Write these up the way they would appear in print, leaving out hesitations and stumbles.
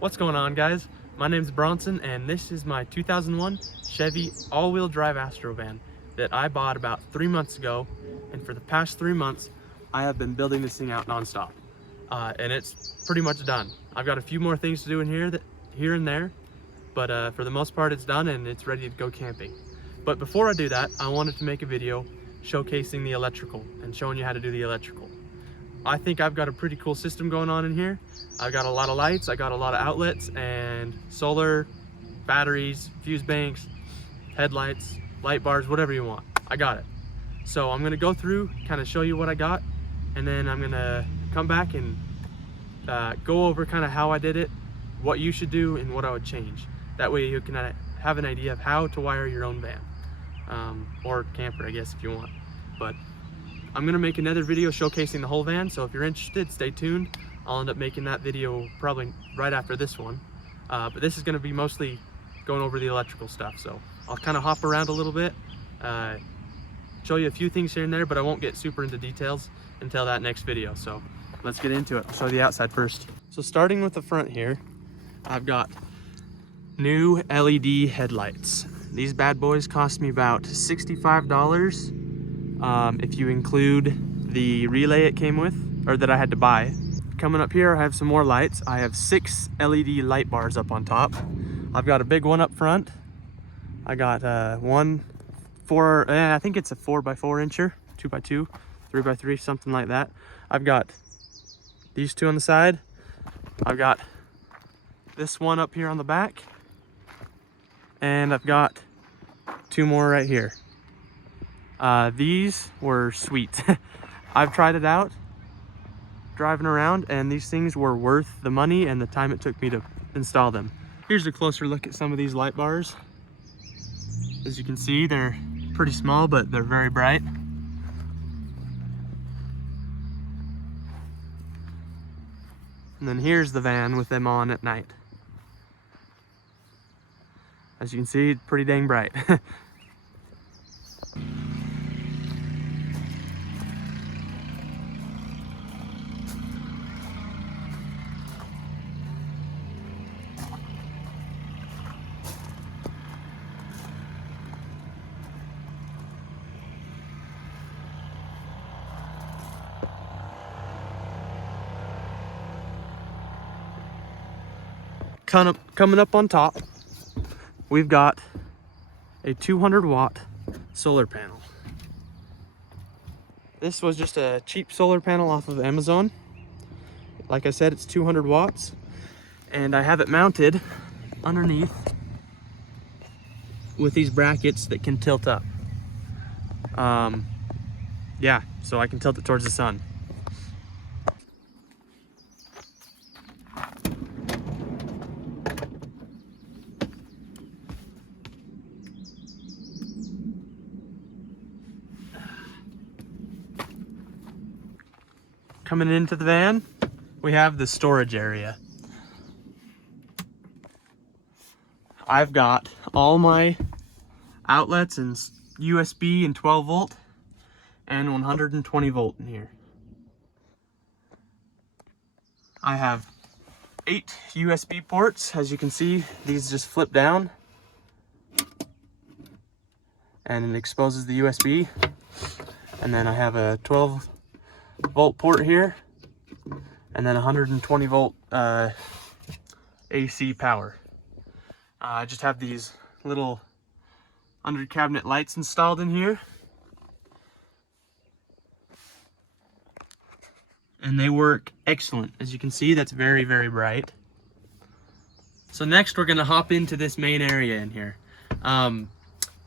What's going on, guys? My name's Bronson and this is my 2001 Chevy all-wheel drive Astro van that I bought about 3 months ago, and for the past 3 months I have been building this thing out nonstop. And it's pretty much done. I've got a few more things to do in here and there, but for the most part it's done and it's ready to go camping. But before I do that, I wanted to make a video showcasing the electrical and showing you how to do the electrical. I think I've got a pretty cool system going on in here. I've got a lot of lights, I got a lot of outlets and solar, batteries, fuse banks, headlights, light bars, whatever you want. I got it. So I'm gonna go through, kind of show you what I got, and then I'm gonna come back and go over kind of how I did it, what you should do, and what I would change. That way you can have an idea of how to wire your own van, or camper, I guess, if you want. But I'm gonna make another video showcasing the whole van, so if you're interested, stay tuned. I'll end up making that video probably right after this one. But this is gonna be mostly going over the electrical stuff, so I'll kind of hop around a little bit, show you a few things here and there, but I won't get super into details until that next video. So let's get into it. I'll show you the outside first. So starting with the front here, I've got new LED headlights. These bad boys cost me about $65. If you include the relay it came with, or that I had to buy. Coming up here, I have some more lights. I have 6 LED light bars up on top. I've got a big one up front. I got I think it's a 4x4 incher, 2x2, 3x3, something like that. I've got these 2 on the side. I've got this one up here on the back. And I've got 2 more right here. These were sweet. I've tried it out driving around, and these things were worth the money and the time it took me to install them. Here's a closer look at some of these light bars. As you can see, they're pretty small, but they're very bright. And then here's the van with them on at night. As you can see, it's pretty dang bright. Coming up on top, we've got a 200-watt solar panel. This was just a cheap solar panel off of Amazon. Like I said, it's 200 watts, and I have it mounted underneath with these brackets that can tilt up. Yeah, so I can tilt it towards the sun. Coming into the van, we have the storage area. I've got all my outlets and USB and 12 volt and 120 volt in here. I have 8 USB ports. As you can see, these just flip down and it exposes the USB. And then I have a 12 volt port here, and then 120 volt AC power. I just have these little under cabinet lights installed in here, and they work excellent. As you can see, that's very, very bright. So next we're gonna hop into this main area in here.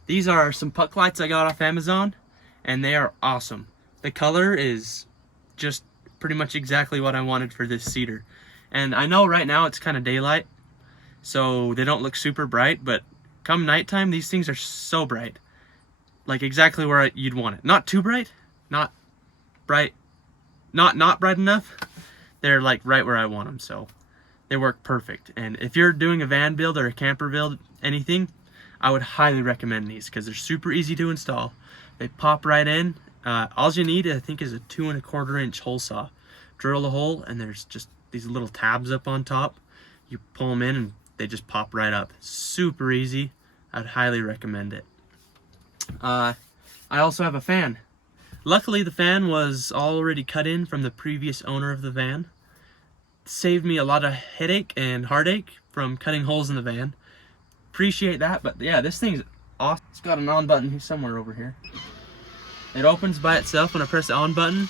These are some puck lights I got off Amazon, and they are awesome. The color is just pretty much exactly what I wanted for this cedar. And I know right now it's kind of daylight, so they don't look super bright, but come nighttime, these things are so bright. Like exactly where you'd want it. Not too bright, not bright, not bright enough. They're like right where I want them, so they work perfect. And if you're doing a van build or a camper build, anything, I would highly recommend these because they're super easy to install. They pop right in. All you need, I think, is a 2¼ inch hole saw. Drill a hole, and there's just these little tabs up on top. You pull them in and they just pop right up. Super easy. I'd highly recommend it. I also have a fan. Luckily, the fan was already cut in from the previous owner of the van. Saved me a lot of headache and heartache from cutting holes in the van. Appreciate that, but yeah, this thing's awesome. It's got an on button here somewhere over here. It opens by itself when I press the on button.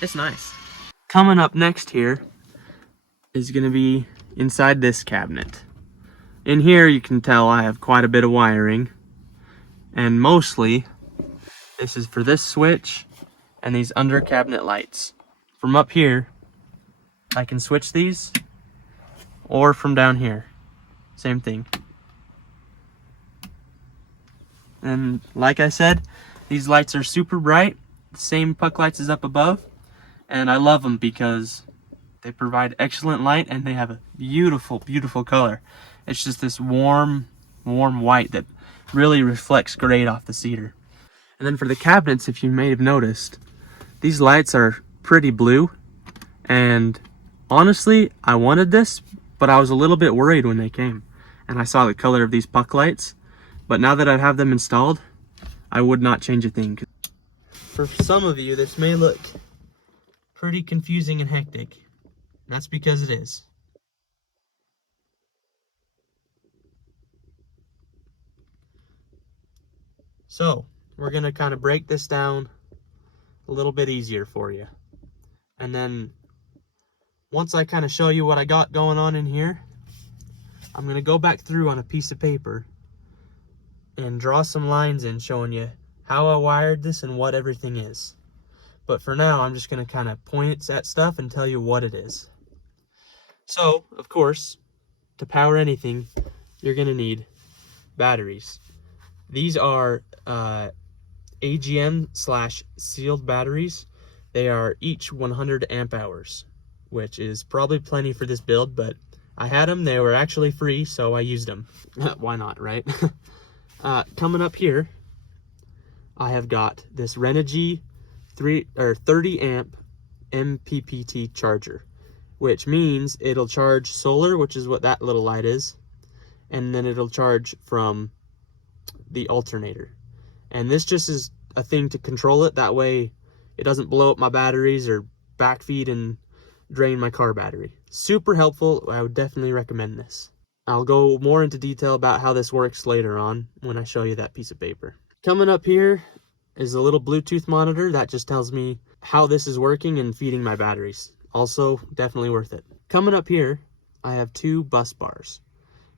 It's nice. Coming up next here is gonna be inside this cabinet. In here you can tell I have quite a bit of wiring, and mostly this is for this switch and these under cabinet lights. From up here I can switch these, or from down here, same thing. And like I said, these lights are super bright, the same puck lights as up above, and I love them because they provide excellent light and they have a beautiful, beautiful color. It's just this warm white that really reflects great off the cedar. And then for the cabinets, if you may have noticed, these lights are pretty blue, and honestly, I wanted this, but I was a little bit worried when they came and I saw the color of these puck lights. But now that I have them installed, I would not change a thing. For some of you, this may look pretty confusing and hectic. That's because it is. So, we're going to kind of break this down a little bit easier for you. And then, once I kind of show you what I got going on in here, I'm going to go back through on a piece of paper and draw some lines in showing you how I wired this and what everything is. But for now, I'm just going to kind of point at stuff and tell you what it is. So, of course, to power anything, you're going to need batteries. These are AGM/sealed batteries. They are each 100 amp hours, which is probably plenty for this build, but I had them. They were actually free, so I used them. Why not, right? Coming up here, I have got this Renogy 30 amp MPPT charger, which means it'll charge solar, which is what that little light is, and then it'll charge from the alternator. And this just is a thing to control it. That way it doesn't blow up my batteries or backfeed and drain my car battery. Super helpful. I would definitely recommend this. I'll go more into detail about how this works later on when I show you that piece of paper. Coming up here is a little Bluetooth monitor that just tells me how this is working and feeding my batteries. Also, definitely worth it. Coming up here, I have two bus bars.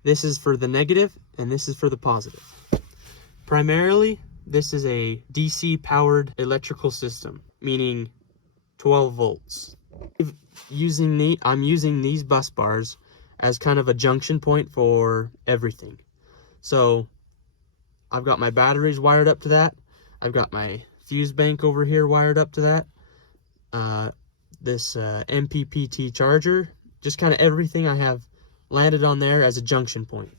This is for the negative and this is for the positive. Primarily, this is a DC powered electrical system, meaning 12 volts. I'm using these bus bars as kind of a junction point for everything. So I've got my batteries wired up to that. I've got my fuse bank over here wired up to that. This MPPT charger, just kind of everything I have landed on there as a junction point.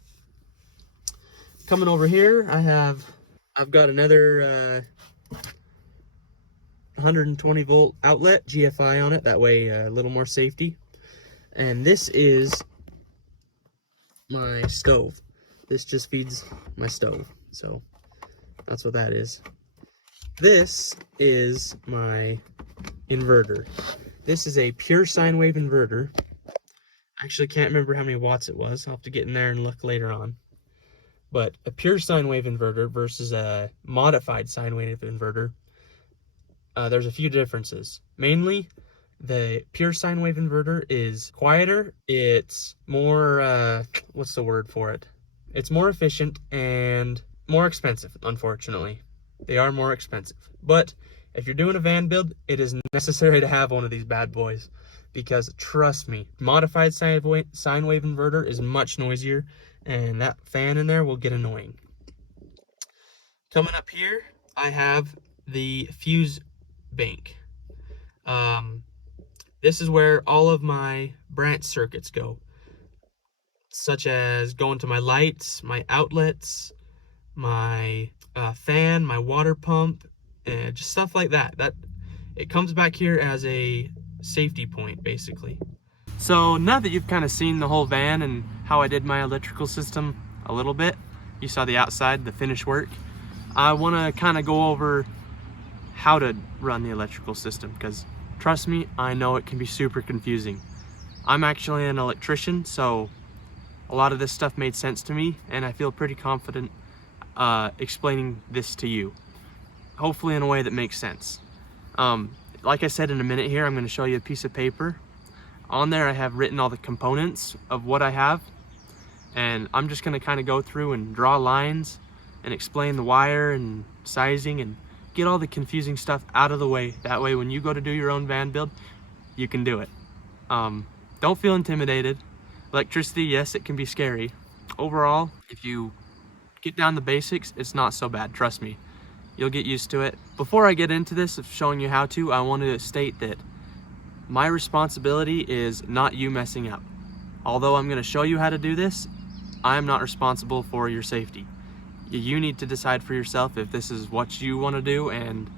Coming over here, I've got another 120 volt outlet, GFI on it, that way a little more safety. And this is my stove. This just feeds my stove, so that's what that is. This is my inverter. This is a pure sine wave inverter. I actually can't remember how many watts it was. I'll have to get in there and look later on. But a pure sine wave inverter versus a modified sine wave inverter, there's a few differences. Mainly, the pure sine wave inverter is quieter. It's more, what's the word for it? It's more efficient and more expensive, unfortunately. They are more expensive. But if you're doing a van build, it is necessary to have one of these bad boys. Because trust me, modified sine wave inverter is much noisier, and that fan in there will get annoying. Coming up here, I have the fuse bank. This is where all of my branch circuits go, such as going to my lights, my outlets, my fan, my water pump, and just stuff like that. It comes back here as a safety point, basically. So now that you've kind of seen the whole van and how I did my electrical system a little bit, you saw the outside, the finished work, I want to kind of go over how to run the electrical system, because trust me, I know it can be super confusing. I'm actually an electrician, so a lot of this stuff made sense to me, and I feel pretty confident explaining this to you, hopefully in a way that makes sense. Like I said, in a minute here, I'm going to show you a piece of paper. On there I have written all the components of what I have, and I'm just going to kind of go through and draw lines and explain the wire and sizing and get all the confusing stuff out of the way. That way when you go to do your own van build, you can do it. Don't feel intimidated. Electricity, yes, it can be scary. Overall, if you get down the basics, it's not so bad, trust me. You'll get used to it. Before I get into this of showing you how to, I want to state that my responsibility is not you messing up. Although I'm going to show you how to do this, I am not responsible for your safety. You need to decide for yourself if this is what you want to do and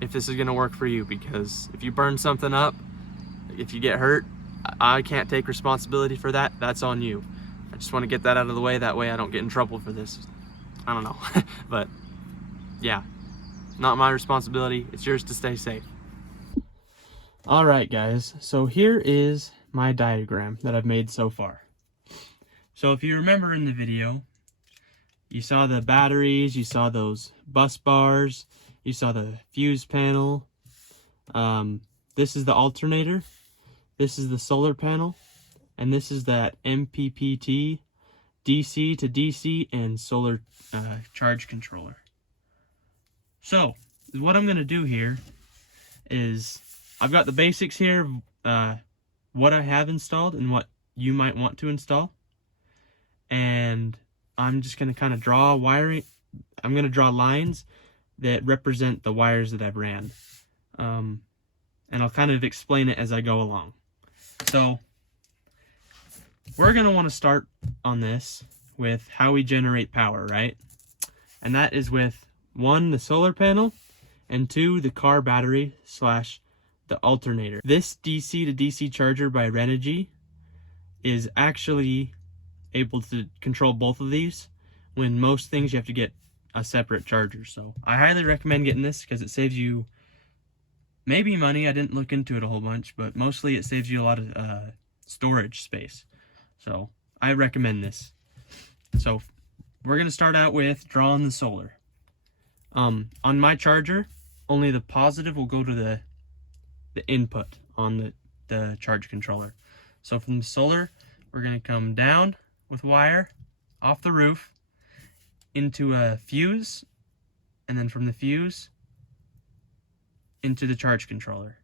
if this is going to work for you, because if you burn something up, if you get hurt, I can't take responsibility for that. That's on you. I just want to get that out of the way, that way I don't get in trouble for this. I don't know. But yeah, not my responsibility. It's yours to stay safe. Alright guys, so here is my diagram that I've made so far. So if you remember in the video, you saw the batteries, you saw those bus bars, you saw the fuse panel. This is the alternator, this is the solar panel, and this is that MPPT DC to DC and solar charge controller. So what I'm going to do here is I've got the basics here, what I have installed and what you might want to install. And I'm just going to kind of draw wiring. I'm going to draw lines that represent the wires that I've ran. And I'll kind of explain it as I go along. So we're going to want to start on this with how we generate power, right? And that is with 1, the solar panel, and 2, the car battery / the alternator. This DC to DC charger by Renogy is actually able to control both of these, when most things you have to get a separate charger. So I highly recommend getting this because it saves you maybe money. I didn't look into it a whole bunch, but mostly it saves you a lot of storage space. So I recommend this. So we're going to start out with drawing the solar. On my charger, only the positive will go to the input on the charge controller. So from the solar, we're going to come down with wire off the roof into a fuse, and then from the fuse into the charge controller.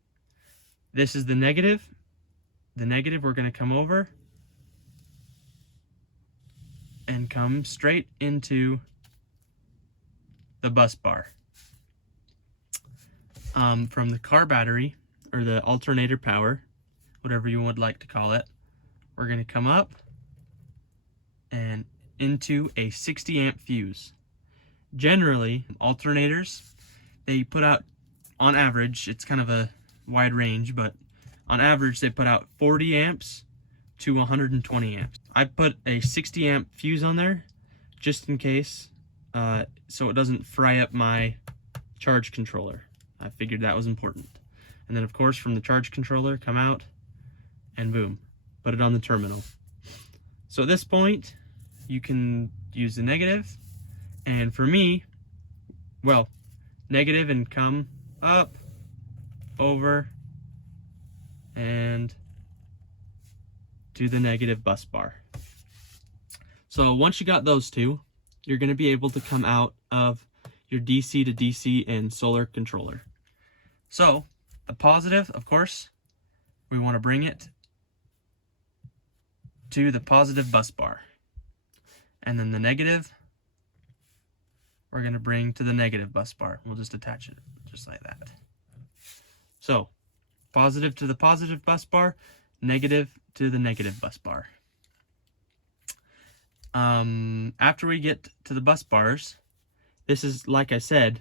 This is the negative. The negative, we're going to come over and come straight into the bus bar. From the car battery, or the alternator power, whatever you would like to call it, we're going to come up and into a 60 amp fuse. Generally, alternators, they put out, on average, it's kind of a wide range, but on average they put out 40 amps to 120 amps. I put a 60 amp fuse on there just in case, so it doesn't fry up my charge controller. I figured that was important. And then of course from the charge controller, come out and boom, put it on the terminal. So at this point, you can use the negative, and for me, well, negative and come up, over, and to the negative bus bar. So once you got those two, you're going to be able to come out of your DC to DC and solar controller. So the positive, of course, we want to bring it to the positive bus bar. And then the negative, we're going to bring to the negative bus bar. We'll just attach it just like that. So positive to the positive bus bar, negative to the negative bus bar. After we get to the bus bars, this is, like I said,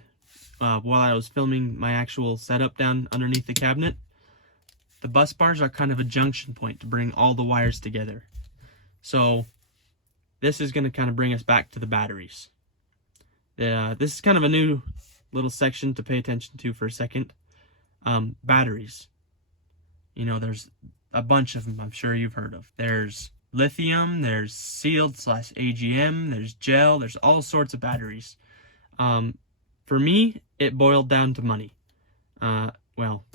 while I was filming my actual setup down underneath the cabinet, the bus bars are kind of a junction point to bring all the wires together. So this is going to kind of bring us back to the batteries. This is kind of a new little section to pay attention to for a second. Batteries. You know, there's a bunch of them I'm sure you've heard of. There's lithium, there's sealed / AGM, there's gel, there's all sorts of batteries. For me, it boiled down to money. Well,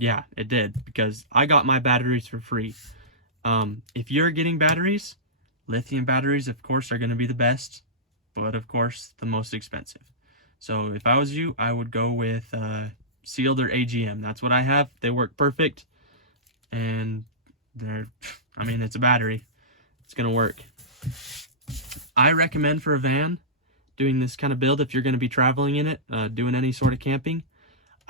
yeah, it did, because I got my batteries for free. If you're getting batteries, lithium batteries, of course, are going to be the best, but of course, the most expensive. So if I was you, I would go with sealed or AGM. That's what I have. They work perfect, and it's a battery. It's going to work. I recommend for a van doing this kind of build, if you're going to be traveling in it, doing any sort of camping,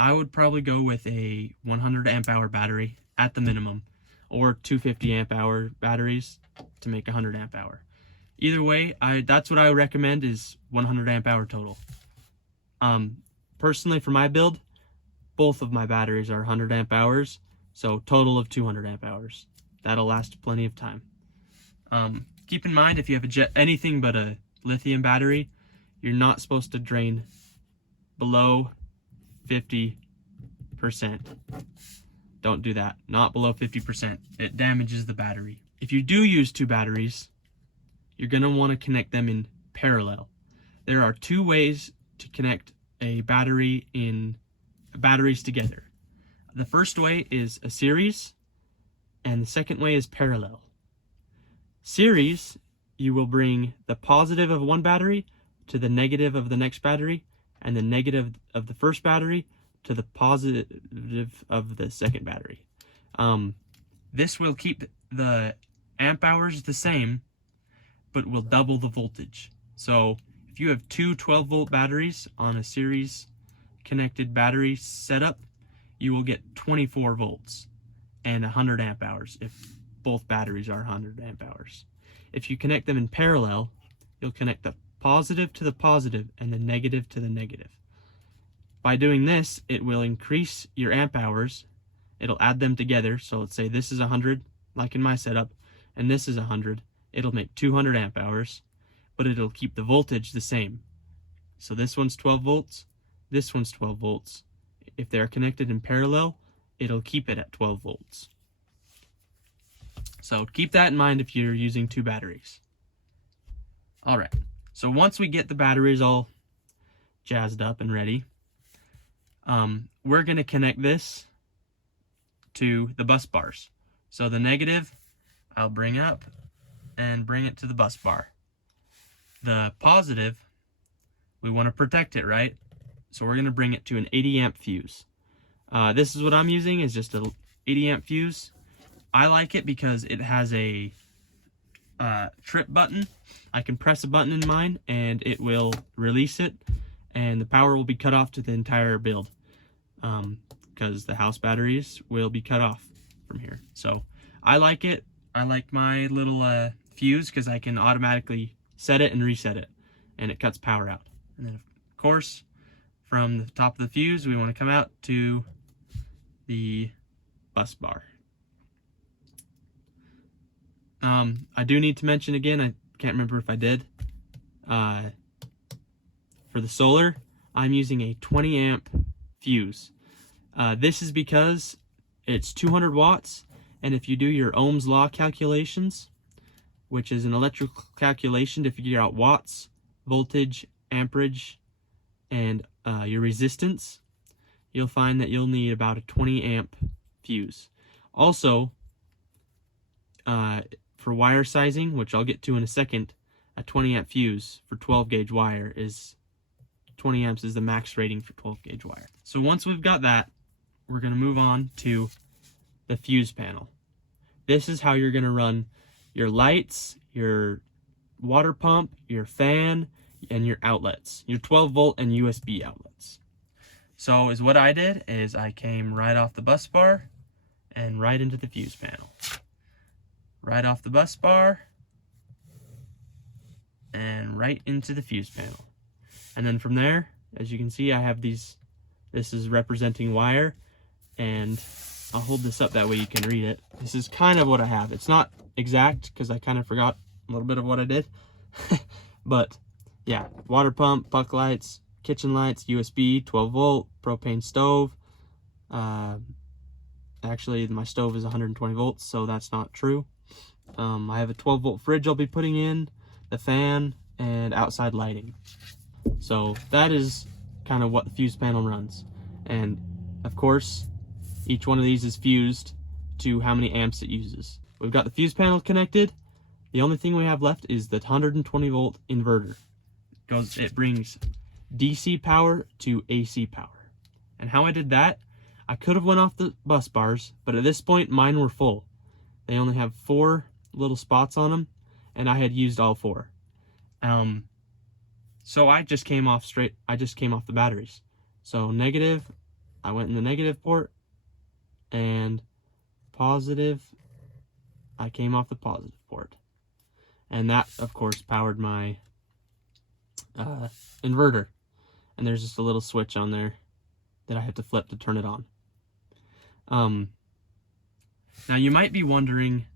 I would probably go with a 100 amp hour battery at the minimum, or 250 amp hour batteries to make 100 amp hour. Either way, that's what I would recommend, is 100 amp hour total. Personally, for my build, both of my batteries are 100 amp hours, so total of 200 amp hours. That'll last plenty of time. Keep in mind, if you have anything but a lithium battery, you're not supposed to drain below 50%. Don't do that. Not below 50%. It damages the battery. If you do use two batteries, you're going to want to connect them in parallel. There are two ways to connect batteries together. The first way is a series, and the second way is parallel. Series, you will bring the positive of one battery to the negative of the next battery, and the negative of the first battery to the positive of the second battery. This will keep the amp hours the same, but will double the voltage. So if you have two 12-volt batteries on a series connected battery setup, you will get 24 volts and 100 amp hours if both batteries are 100 amp hours. If you connect them in parallel, you'll connect the positive to the positive and the negative to the negative. By doing this, it will increase your amp hours. It'll add them together. So let's say this is 100, like in my setup, and this is 100. It'll make 200 amp hours, but it'll keep the voltage the same. So this one's 12 volts, this one's 12 volts. If they're connected in parallel, it'll keep it at 12 volts. So keep that in mind if you're using two batteries. All right, so once we get the batteries all jazzed up and ready, we're going to connect this to the bus bars. So the negative, I'll bring up and bring it to the bus bar. The positive, we want to protect it, right? So we're going to bring it to an 80 amp fuse. This is what I'm using, is just an 80 amp fuse. I like it because it has a trip button. I can press a button in mine and it will release it, and the power will be cut off to the entire build, because the house batteries will be cut off from here. So I like it. I like my little fuse because I can automatically set it and reset it, and it cuts power out. And then of course, from the top of the fuse, we want to come out to the bus bar. I do need to mention again, I can't remember if I did, for the solar, I'm using a 20 amp fuse. This is because it's 200 watts, and if you do your Ohm's law calculations, which is an electrical calculation to figure out watts, voltage, amperage, and your resistance, you'll find that you'll need about a 20 amp fuse. Also, for wire sizing, which I'll get to in a second, a 20 amp fuse for 12 gauge wire is 20 amps is the max rating for 12 gauge wire. So once we've got that, we're going to move on to the fuse panel. This is how you're going to run your lights, your water pump, your fan, and your outlets, your 12 volt and USB outlets. So what I did is I came right off the bus bar and right into the fuse panel. Right off the bus bar and right into the fuse panel. And then from there, as you can see, I have these, this is representing wire, and I'll hold this up that way you can read it. This is kind of what I have. It's not exact because I kind of forgot a little bit of what I did. But yeah, water pump, puck lights, kitchen lights, USB, 12 volt, propane stove. Actually, my stove is 120 volts, so that's not true. I have a 12 volt fridge I'll be putting in, the fan, and outside lighting. So that is kind of what the fuse panel runs. And of course, each one of these is fused to how many amps it uses. We've got the fuse panel connected. The only thing we have left is the 120 volt inverter. It brings DC power to AC power. And how I did that, I could have went off the bus bars, but at this point mine were full. They only have 4 little spots on them, and I had used all 4. So I just came off the batteries. So negative, I went in the negative port, and positive, I came off the positive port. And that, of course, powered my inverter. And there's just a little switch on there that I have to flip to turn it on. Now you might be wondering,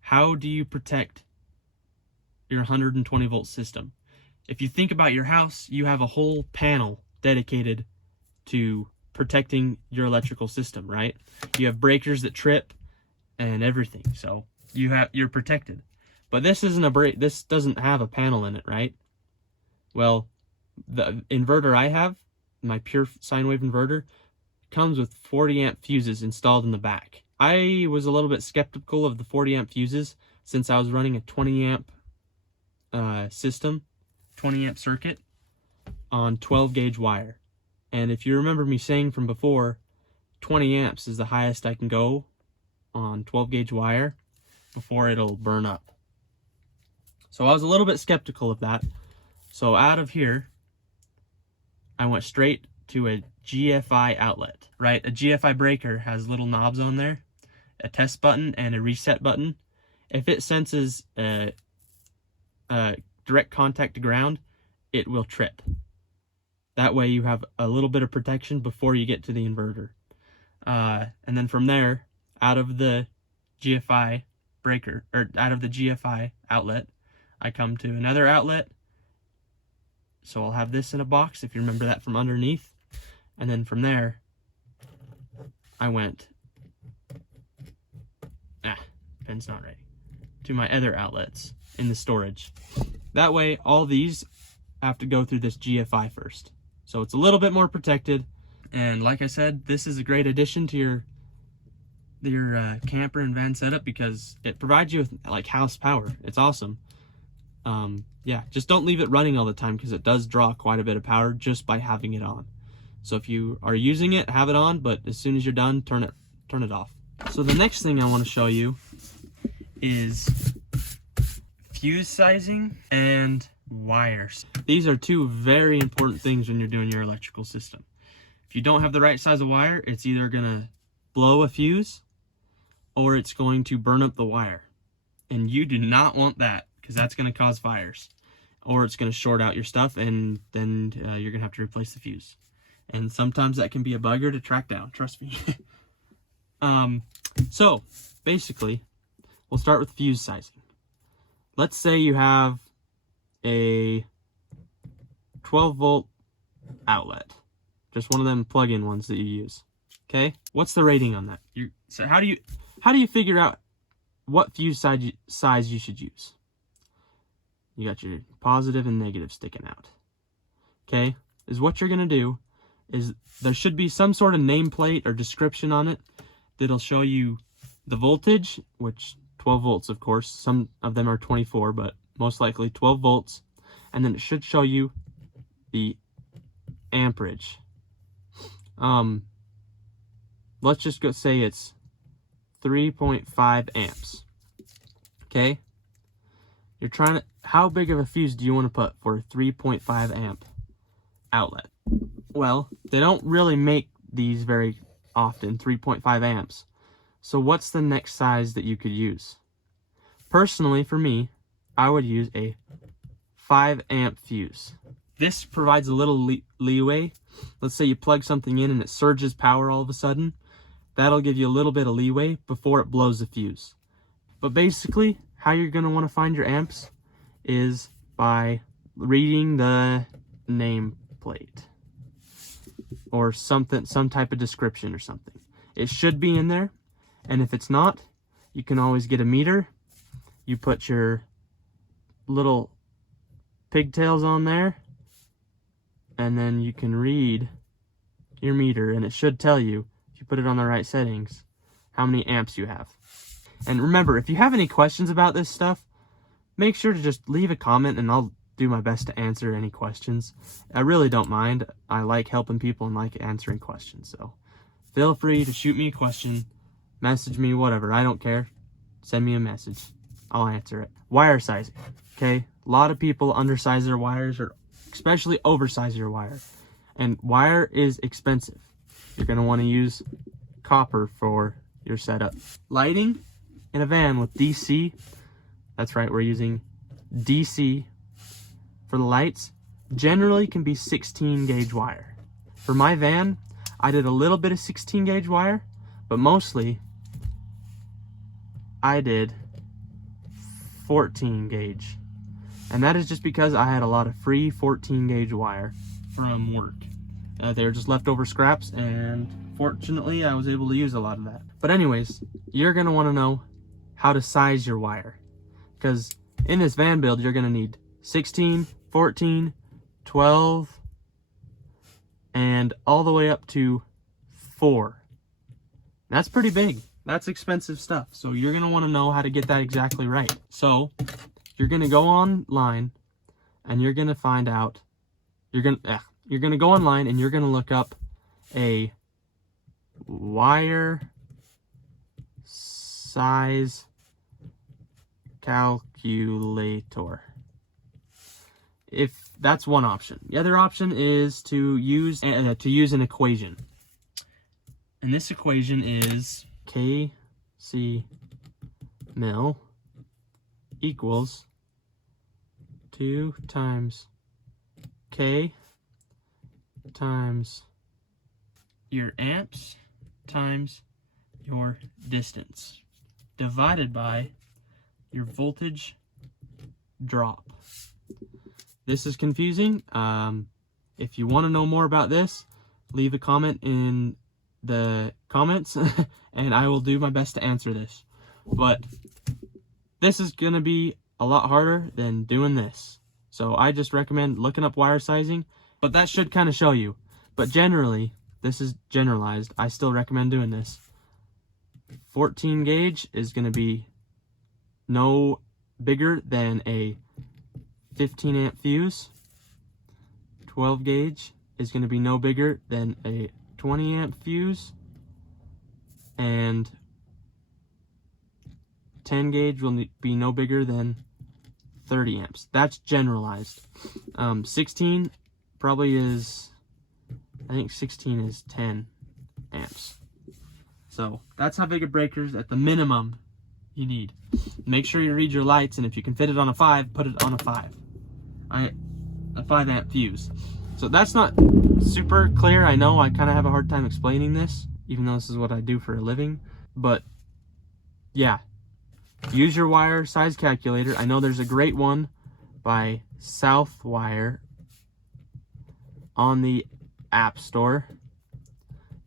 how do you protect your 120 volt system? If you think about your house, you have a whole panel dedicated to protecting your electrical system, right? You have breakers that trip and everything, so you're protected. But this isn't this doesn't have a panel in it, right? Well, the inverter I have, my pure sine wave inverter, comes with 40 amp fuses installed in the back. I was a little bit skeptical of the 40 amp fuses since I was running a 20 amp system, 20 amp circuit on 12 gauge wire. And if you remember me saying from before, 20 amps is the highest I can go on 12 gauge wire before it'll burn up. So I was a little bit skeptical of that. So out of here, I went straight to a GFI outlet, right? A GFI breaker has little knobs on there, a test button and a reset button. If it senses a direct contact to ground, it will trip. That way you have a little bit of protection before you get to the inverter. And then from there, out of the GFI breaker, or out of the GFI outlet, I come to another outlet. So I'll have this in a box, if you remember that from underneath. And then from there, I went, pen's not ready, to my other outlets in the storage. That way, all these have to go through this GFI first. So it's a little bit more protected. And like I said, this is a great addition to your camper and van setup because it provides you with like house power. It's awesome. Yeah, just don't leave it running all the time because it does draw quite a bit of power just by having it on. So if you are using it, have it on, but as soon as you're done, turn it off. So the next thing I want to show you is fuse sizing and wires. These are 2 very important things when you're doing your electrical system. If you don't have the right size of wire, it's either gonna blow a fuse or it's going to burn up the wire. And you do not want that because that's gonna cause fires. Or it's gonna short out your stuff and then you're gonna have to replace the fuse. And sometimes that can be a bugger to track down, trust me. So basically, we'll start with fuse sizing. Let's say you have a 12 volt outlet, just one of them plug-in ones that you use. Okay, what's the rating on that? So how do you figure out what fuse size you should use? You got your positive and negative sticking out. Okay, is what you're gonna do is there should be some sort of nameplate or description on it that'll show you the voltage, which 12 volts, of course. Some of them are 24, but most likely 12 volts. And then it should show you the amperage. Let's just go say it's 3.5 amps. Okay? You're trying to, how big of a fuse do you want to put for a 3.5 amp outlet? Well, they don't really make these very often, 3.5 amps. So what's the next size that you could use? Personally, for me, I would use a 5 amp fuse. This provides a little leeway. Let's say you plug something in and it surges power all of a sudden. That'll give you a little bit of leeway before it blows the fuse. But basically, how you're going to want to find your amps is by reading the nameplate or something, some type of description or something. It should be in there, and if it's not, you can always get a meter. You put your little pigtails on there, and then you can read your meter, and it should tell you, if you put it on the right settings, how many amps you have. And remember, if you have any questions about this stuff, make sure to just leave a comment and I'll do my best to answer any questions. I really don't mind. I like helping people and like answering questions. So feel free to shoot me a question, message me, whatever. I don't care. Send me a message. I'll answer it. Wire sizing. Okay? A lot of people undersize their wires, or especially oversize your wire. And wire is expensive. You're going to want to use copper for your setup. Lighting in a van with DC. That's right, we're using DC for the lights. Generally can be 16 gauge wire. For my van, I did a little bit of 16 gauge wire, but mostly I did 14 gauge. And that is just because I had a lot of free 14 gauge wire from work. They were just leftover scraps, and fortunately I was able to use a lot of that. But anyways, you're going to want to know how to size your wire, because in this van build you're going to need 16, 14, 12, and all the way up to 4. That's pretty big. That's expensive stuff. So you're going to want to know how to get that exactly right. So you're going to go online and you're going to find out, you're going to go online and you're going to look up a wire size calculator. If that's one option. The other option is to use an equation. And this equation is KC mil equals 2 times K times your amps times your distance divided by your voltage drop. This is confusing. If you want to know more about this, leave a comment in the comments and I will do my best to answer this. But this is going to be a lot harder than doing this. So I just recommend looking up wire sizing, but that should kind of show you. But generally, this is generalized. I still recommend doing this. 14 gauge is going to be no bigger than a 15 amp fuse. 12 gauge is going to be no bigger than a 20 amp fuse. And 10 gauge will be no bigger than 30 amps. That's generalized. 16 probably is, I think 16 is 10 amps. So that's how big a breaker's at the minimum you need. Make sure you read your lights, and if you can fit it on a 5, put it on a 5. A 5 amp fuse. So that's not super clear. I know I kind of have a hard time explaining this, even though this is what I do for a living. But yeah, use your wire size calculator. I know there's a great one by Southwire on the App Store.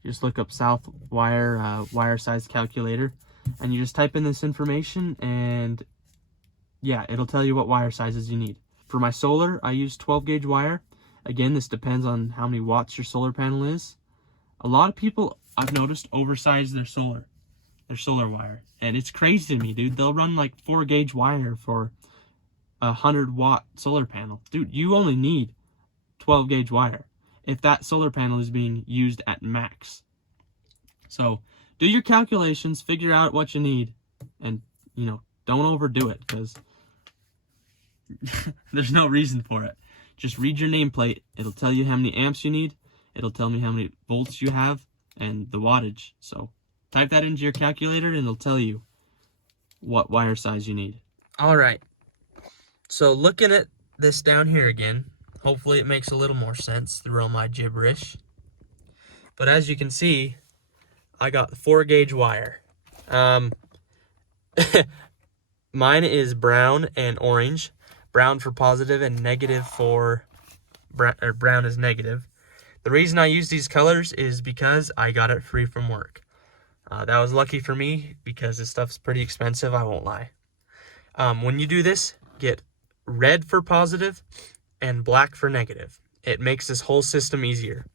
Just look up Southwire wire size calculator, and you just type in this information, and yeah, it'll tell you what wire sizes you need. For my solar, I use 12 gauge wire. Again, this depends on how many watts your solar panel is. A lot of people, I've noticed, oversize their solar wire, and it's crazy to me, dude. They'll run like 4 gauge wire for a 100 watt solar panel. Dude, you only need 12 gauge wire if that solar panel is being used at max. So do your calculations, figure out what you need, and don't overdo it, because there's no reason for it. Just read your nameplate. It'll tell you how many amps you need. It'll tell me how many volts you have and the wattage. So type that into your calculator and it'll tell you what wire size you need. All right. So looking at this down here again, hopefully it makes a little more sense through all my gibberish. But as you can see, I got 4-gauge wire. Mine is brown and orange. Brown for positive and negative for brown is negative. The reason I use these colors is because I got it free from work. That was lucky for me because this stuff's pretty expensive, I won't lie. When you do this, get red for positive and black for negative. It makes this whole system easier.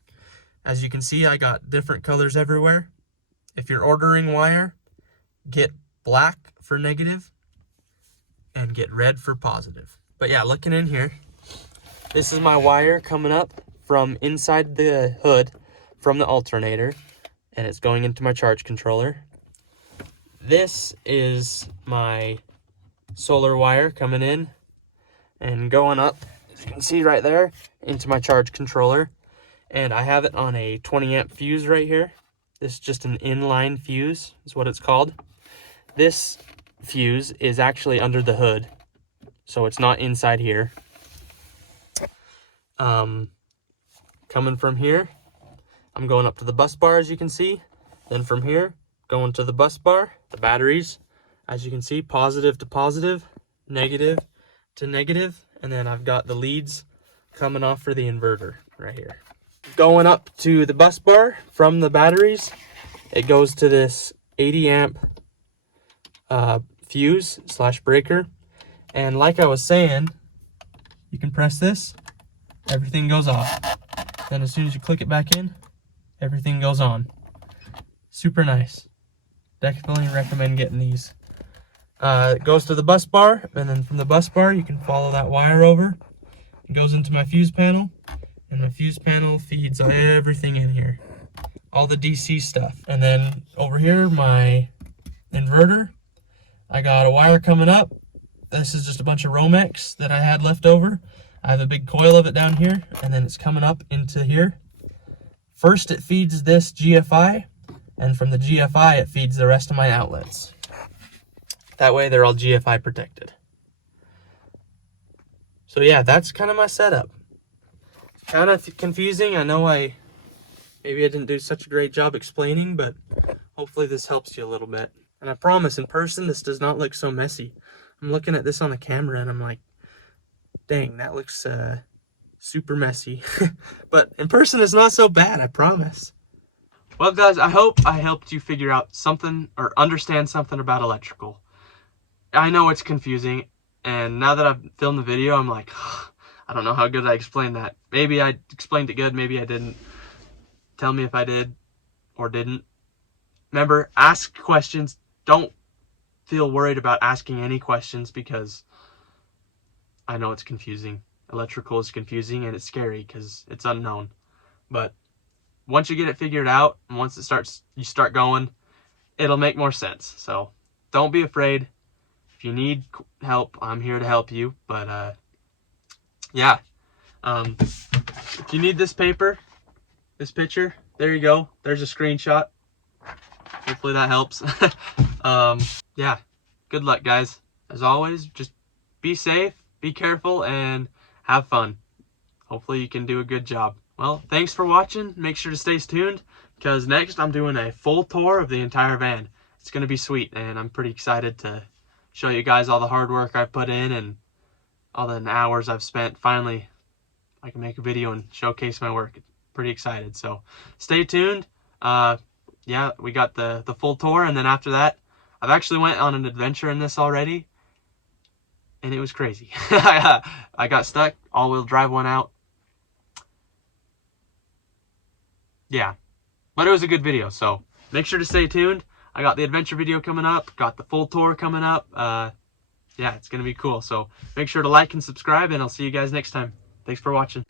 As you can see, I got different colors everywhere. If you're ordering wire, get black for negative and get red for positive. But yeah, looking in here, this is my wire coming up from inside the hood from the alternator, and it's going into my charge controller. This is my solar wire coming in and going up, as you can see right there, into my charge controller. And I have it on a 20 amp fuse right here. This is just an inline fuse, is what it's called. This fuse is actually under the hood, so it's not inside here. Coming from here, I'm going up to the bus bar, as you can see. Then from here, going to the bus bar, the batteries, as you can see, positive to positive, negative to negative, and then I've got the leads coming off for the inverter right here. Going up to the bus bar from the batteries, it goes to this 80 amp fuse slash breaker. And like I was saying, you can press this, everything goes off. Then as soon as you click it back in, everything goes on. Super nice. Definitely recommend getting these. It goes to the bus bar, and then from the bus bar you can follow that wire over. It goes into my fuse panel, and my fuse panel feeds everything in here. All the DC stuff. And then over here, my inverter, I got a wire coming up. This is just a bunch of Romex that I had left over. I have a big coil of it down here, and then it's coming up into here. First it feeds this GFI, and from the GFI it feeds the rest of my outlets. That way they're all GFI protected. So yeah, that's kind of my setup. Kind of confusing. I know maybe I didn't do such a great job explaining, but hopefully this helps you a little bit. And I promise, in person, this does not look so messy. I'm looking at this on the camera and I'm like, dang, that looks super messy. But in person, it's not so bad, I promise. Well, guys, I hope I helped you figure out something or understand something about electrical. I know it's confusing, and now that I've filmed the video, I'm like, I don't know how good I explained that. Maybe I explained it good, maybe I didn't. Tell me if I did or didn't. Remember, ask questions. Don't feel worried about asking any questions, because I know it's confusing. Electrical is confusing and it's scary because it's unknown. But once you get it figured out, and once you start going, it'll make more sense. So don't be afraid. If you need help, I'm here to help you. But yeah, if you need this paper, this picture, there you go. There's a screenshot. Hopefully that helps. Yeah, good luck, guys. As always, just be safe, be careful, and have fun. Hopefully you can do a good job. Well, thanks for watching. Make sure to stay tuned, because next I'm doing a full tour of the entire van. It's going to be sweet, and I'm pretty excited to show you guys all the hard work I put in and all the hours I've spent. Finally, I can make a video and showcase my work. Pretty excited, so stay tuned. Yeah, we got the full tour, and then after that, I've actually went on an adventure in this already, and it was crazy. I got stuck, all-wheel drive one out. Yeah, but it was a good video, so make sure to stay tuned. I got the adventure video coming up, got the full tour coming up. Yeah, it's gonna be cool, so make sure to like and subscribe, and I'll see you guys next time. Thanks for watching.